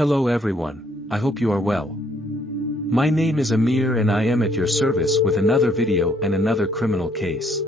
Hello everyone, I hope you are well. My name is Amir and I am at your service with another video and another criminal case.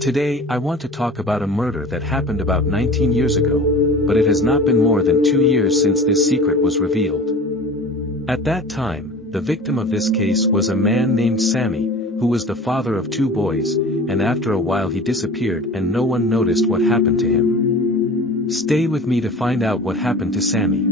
Today I want to talk about a murder that happened about 19 years ago, but it has not been more than 2 years since this secret was revealed. At that time, the victim of this case was a man named Sammy, who was the father of 2 boys, and after a while he disappeared and no one noticed what happened to him. Stay with me to find out what happened to Sammy.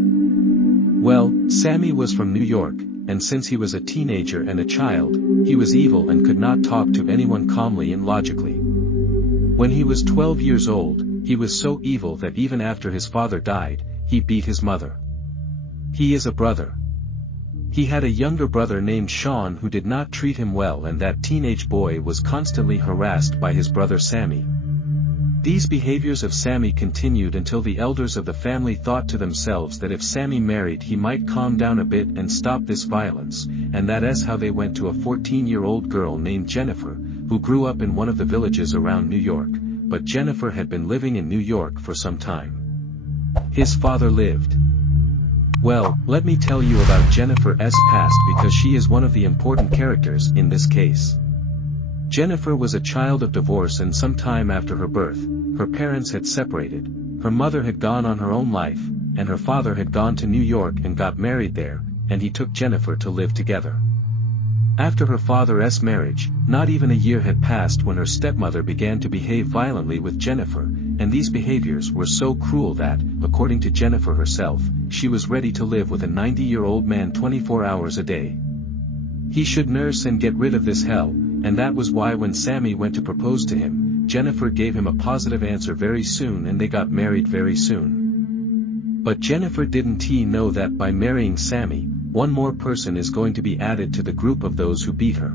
Well, Sammy was from New York, and since he was a teenager and a child, he was evil and could not talk to anyone calmly and logically. When he was 12 years old, he was so evil that even after his father died, he beat his mother. He is a brother. He had a younger brother named Sean who did not treat him well, and that teenage boy was constantly harassed by his brother Sammy. These behaviors of Sammy continued until the elders of the family thought to themselves that if Sammy married he might calm down a bit and stop this violence, and that is how they went to a 14-year-old girl named Jennifer, who grew up in one of the villages around New York, but Jennifer had been living in New York for some time. His father lived. Well, let me tell you about Jennifer's past because she is one of the important characters in this case. Jennifer was a child of divorce, and some time after her birth, her parents had separated, her mother had gone on her own life, and her father had gone to New York and got married there, and he took Jennifer to live together. After her father's marriage, not even a year had passed when her stepmother began to behave violently with Jennifer, and these behaviors were so cruel that, according to Jennifer herself, she was ready to live with a 90-year-old man 24 hours a day. He should nurse and get rid of this hell. And that was why when Sammy went to propose to him, Jennifer gave him a positive answer very soon and they got married very soon. But Jennifer didn't know that by marrying Sammy, one more person is going to be added to the group of those who beat her.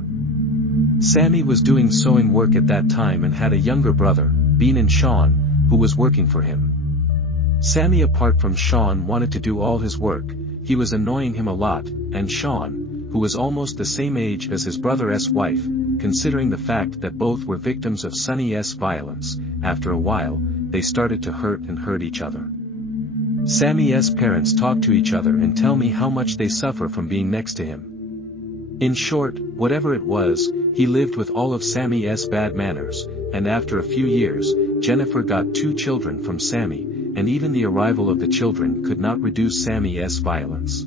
Sammy was doing sewing work at that time and had a younger brother, Bean and Sean, who was working for him. Sammy, apart from Sean, wanted to do all his work. He was annoying him a lot, and Sean, who was almost the same age as his brother's wife, considering the fact that both were victims of Sonny's violence, after a while, they started to hurt each other. Sammy's parents talk to each other and tell me how much they suffer from being next to him. In short, whatever it was, he lived with all of Sammy's bad manners, and after a few years, Jennifer got 2 children from Sammy, and even the arrival of the children could not reduce Sammy's violence.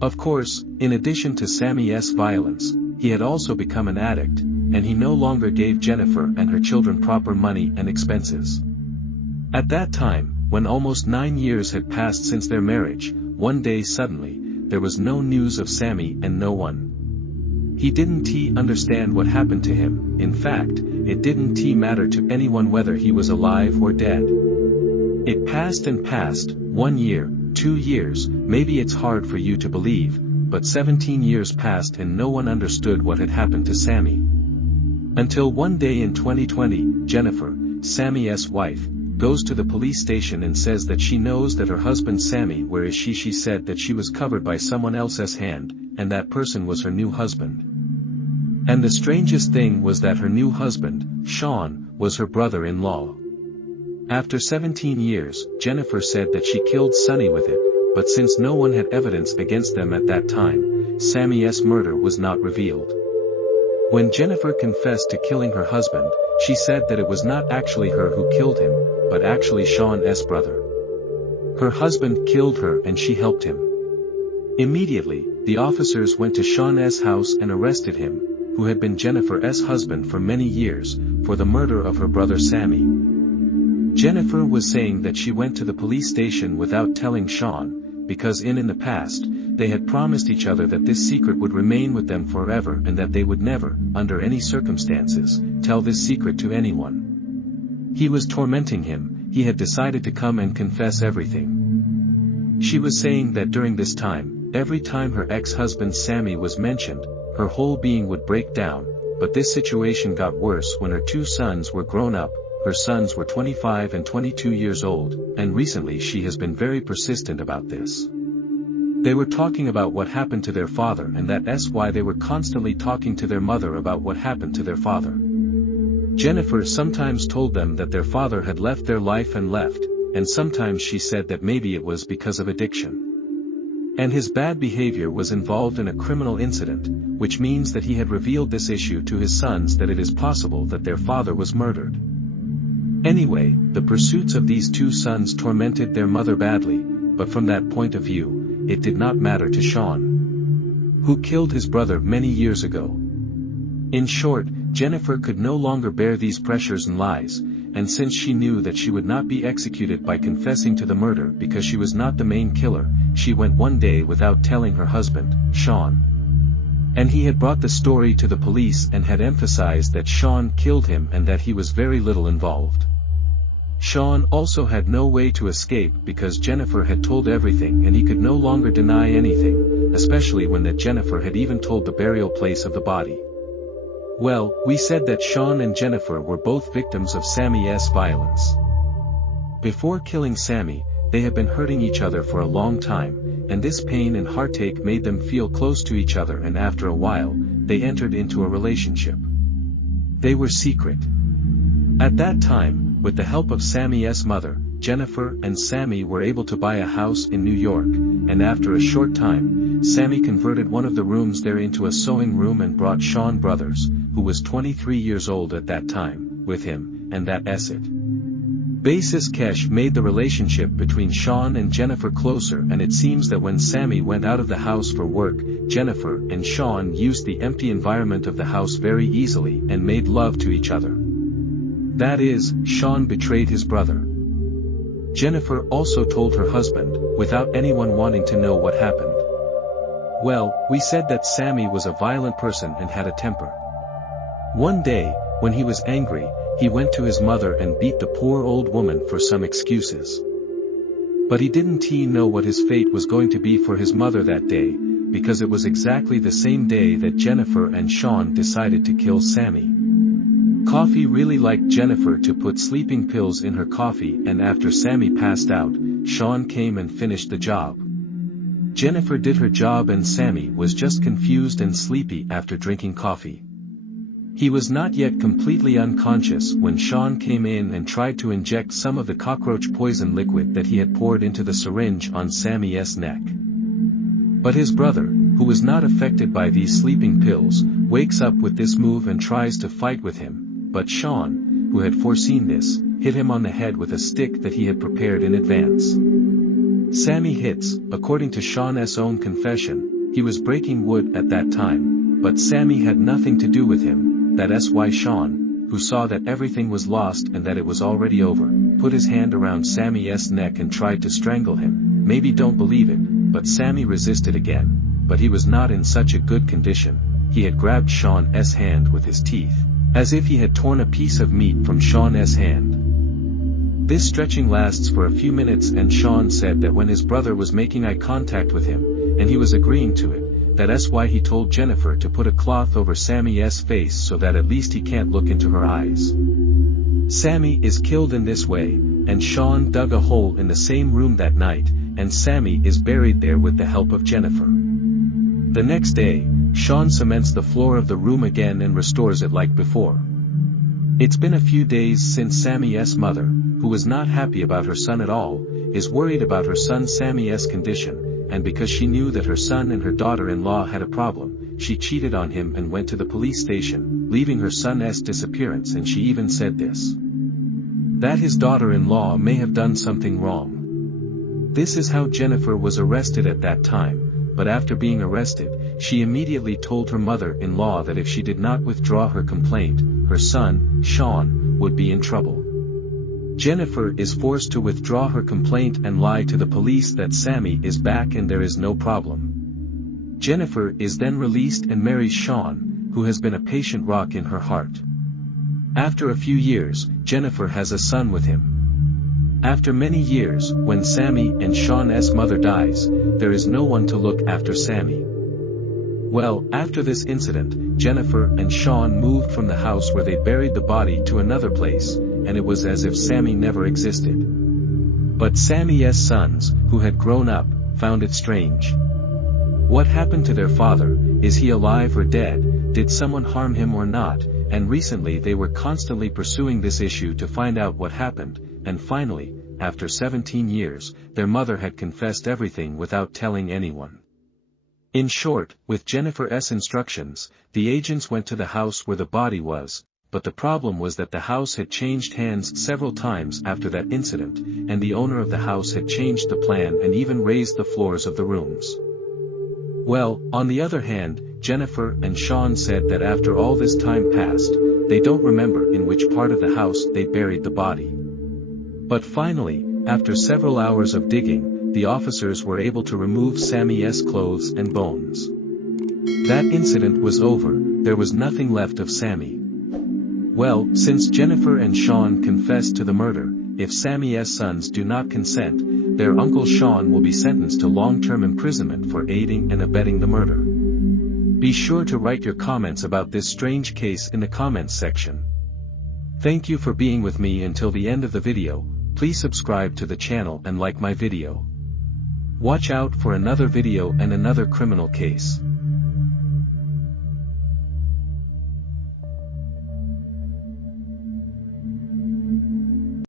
Of course, in addition to Sammy's violence, he had also become an addict, and he no longer gave Jennifer and her children proper money and expenses. At that time, when almost 9 years had passed since their marriage, one day suddenly, there was no news of Sammy and no one. He didn't understand what happened to him. In fact, it didn't matter to anyone whether he was alive or dead. It passed and passed, 1 year, 2 years, maybe it's hard for you to believe, but 17 years passed and no one understood what had happened to Sammy. Until one day in 2020, Jennifer, Sammy's wife, goes to the police station and says that she knows that her husband Sammy, where is she? She said that she was covered by someone else's hand, and that person was her new husband. And the strangest thing was that her new husband, Sean, was her brother-in-law. After 17 years, Jennifer said that she killed Sonny with it, but since no one had evidence against them at that time, Sammy's murder was not revealed. When Jennifer confessed to killing her husband, she said that it was not actually her who killed him, but actually Sean's brother. Her husband killed her and she helped him. Immediately, the officers went to Sean's house and arrested him, who had been Jennifer's husband for many years, for the murder of her brother Sammy. Jennifer was saying that she went to the police station without telling Sean, because in the past, they had promised each other that this secret would remain with them forever and that they would never, under any circumstances, tell this secret to anyone. He was tormenting him. He had decided to come and confess everything. She was saying that during this time, every time her ex-husband Sammy was mentioned, her whole being would break down, but this situation got worse when her 2 sons were grown up. Her sons were 25 and 22 years old, and recently she has been very persistent about this. They were talking about what happened to their father, and that's why they were constantly talking to their mother about what happened to their father. Jennifer sometimes told them that their father had left their life and left, and sometimes she said that maybe it was because of addiction. And his bad behavior was involved in a criminal incident, which means that he had revealed this issue to his sons that it is possible that their father was murdered. Anyway, the pursuits of these two sons tormented their mother badly, but from that point of view, it did not matter to Sean, who killed his brother many years ago. In short, Jennifer could no longer bear these pressures and lies, and since she knew that she would not be executed by confessing to the murder because she was not the main killer, she went one day without telling her husband, Sean. And he had brought the story to the police and had emphasized that Sean killed him and that he was very little involved. Sean also had no way to escape because Jennifer had told everything and he could no longer deny anything, especially when that Jennifer had even told the burial place of the body. Well, we said that Sean and Jennifer were both victims of Sammy's violence. Before killing Sammy, they had been hurting each other for a long time, and this pain and heartache made them feel close to each other, and after a while, they entered into a relationship. They were secret. At that time, with the help of Sammy's mother, Jennifer and Sammy were able to buy a house in New York, and after a short time, Sammy converted one of the rooms there into a sewing room and brought Sean Brothers, who was 23 years old at that time, with him, and that asset basis cash made the relationship between Sean and Jennifer closer, and it seems that when Sammy went out of the house for work, Jennifer and Sean used the empty environment of the house very easily and made love to each other. That is, Sean betrayed his brother. Jennifer also told her husband, without anyone wanting to know what happened. Well, we said that Sammy was a violent person and had a temper. One day, when he was angry, he went to his mother and beat the poor old woman for some excuses. But he didn't know what his fate was going to be for his mother that day, because it was exactly the same day that Jennifer and Sean decided to kill Sammy. Coffee really liked Jennifer to put sleeping pills in her coffee, and after Sammy passed out, Sean came and finished the job. Jennifer did her job and Sammy was just confused and sleepy after drinking coffee. He was not yet completely unconscious when Sean came in and tried to inject some of the cockroach poison liquid that he had poured into the syringe on Sammy's neck. But his brother, who was not affected by these sleeping pills, wakes up with this move and tries to fight with him, but Sean, who had foreseen this, hit him on the head with a stick that he had prepared in advance. Sammy hits, according to Sean's own confession, he was breaking wood at that time, but Sammy had nothing to do with him. That's why Sean, who saw that everything was lost and that it was already over, put his hand around Sammy's neck and tried to strangle him. Maybe don't believe it, but Sammy resisted again, but he was not in such a good condition. He had grabbed Sean's hand with his teeth, as if he had torn a piece of meat from Sean's hand. This stretching lasts for a few minutes, and Sean said that when his brother was making eye contact with him, and he was agreeing to it, that's why he told Jennifer to put a cloth over Sammy's face so that at least he can't look into her eyes. Sammy is killed in this way, and Sean dug a hole in the same room that night, and Sammy is buried there with the help of Jennifer. The next day, Sean cements the floor of the room again and restores it like before. It's been a few days since Sammy's mother, who was not happy about her son at all, is worried about her son Sammy's condition, and because she knew that her son and her daughter-in-law had a problem, she cheated on him and went to the police station, leaving her son's disappearance, and she even said this: that his daughter-in-law may have done something wrong. This is how Jennifer was arrested at that time, but after being arrested, she immediately told her mother-in-law that if she did not withdraw her complaint, her son, Sean, would be in trouble. Jennifer is forced to withdraw her complaint and lie to the police that Sammy is back and there is no problem. Jennifer is then released and marries Sean, who has been a patient rock in her heart. After a few years, Jennifer has a son with him. After many years, when Sammy and Sean's mother dies, there is no one to look after Sammy. Well, after this incident, Jennifer and Sean moved from the house where they buried the body to another place, and it was as if Sammy never existed. But Sammy's sons, who had grown up, found it strange. What happened to their father? Is he alive or dead? Did someone harm him or not? And recently they were constantly pursuing this issue to find out what happened, and finally, after 17 years, their mother had confessed everything without telling anyone. In short, with Jennifer's instructions, the agents went to the house where the body was, but the problem was that the house had changed hands several times after that incident, and the owner of the house had changed the plan and even raised the floors of the rooms. Well, on the other hand, Jennifer and Sean said that after all this time passed, they don't remember in which part of the house they buried the body. But finally, after several hours of digging, the officers were able to remove Sammy's clothes and bones. That incident was over, there was nothing left of Sammy. Well, since Jennifer and Sean confessed to the murder, if Sammy's sons do not consent, their uncle Sean will be sentenced to long-term imprisonment for aiding and abetting the murder. Be sure to write your comments about this strange case in the comments section. Thank you for being with me until the end of the video. Please subscribe to the channel and like my video. Watch out for another video and another criminal case.